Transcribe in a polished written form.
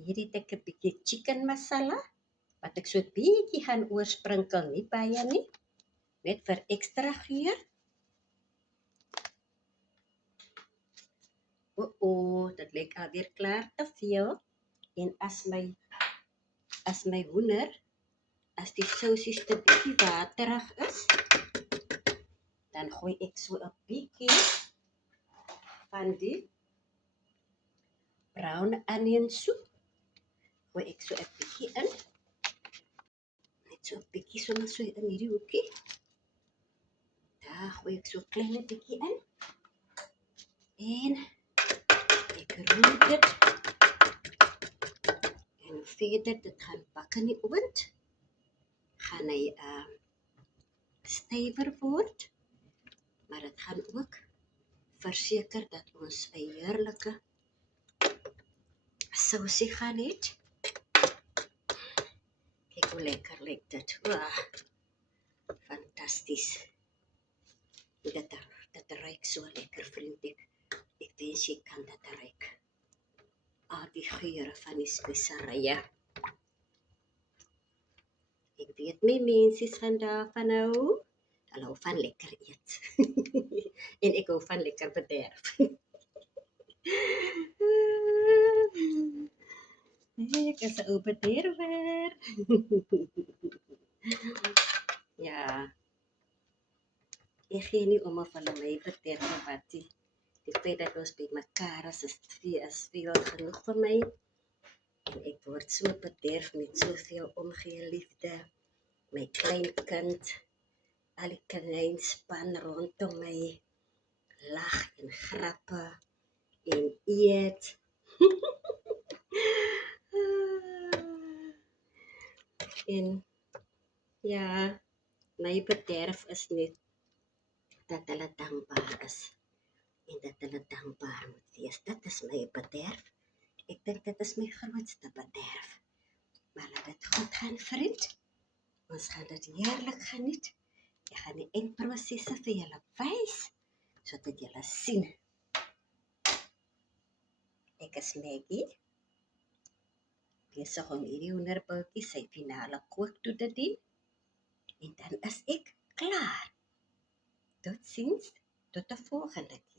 Hier het ek 'n bietjie chicken masala wat ek so 'n bietjie gaan oorsprinkel, nie baie nie, net vir ekstra geur. Dit lyk alweer klaar te veel. En as my hoender, as die sousies te bietjie waterig is, dan gooi ek so 'n bietjie van die brown onion soep. Gooi ek so 'n bietjie in. Net so 'n bietjie sommer so in hierdie hoekie. Daar gooi ek so 'n klein bietjie in. En ek roer dit. En verder dit gaan bak in die oond. Gaan hy stywer word. Maar dit gaan ook verseker dat ons 'n heerlike sousie gaan hê. Kyk hoe lekker lyk dit. Fantasties. Dit ruik so lekker, vriend. Ek wens jy kan dit ruik. Die geure van die speserye. Ek weet my mensies gaan daarvan hou. Hulle hou van lekker eet. En ek hou van lekker bederf. Ek is 'n ou bederwer. Ja. Ek gee nie om of hulle my bederf of wat nie. Die feit dat ons by mekaar is veel genoeg vir my. En ek word so bederf met soveel omgee liefde. My kleinkind, al die kanynspan rondom my, lag en grappe en eet. En ja, my bederf is net dat hulle dankbaar is. En dat hulle dankbaar moet wees. Dit is my bederf. Ek dink dit is my grootste bederf. Maar laat dit goed gaan, vriend. Ons gaan dit heerlik geniet. Ek gaan die eindprosesse vir julle wys, sodat julle sien. Ek is Maggie. Besig om hierdie hoenderboutjie sy finale kook toe te dien. En dan is ek klaar. Totsiens, tot 'n volgende keer.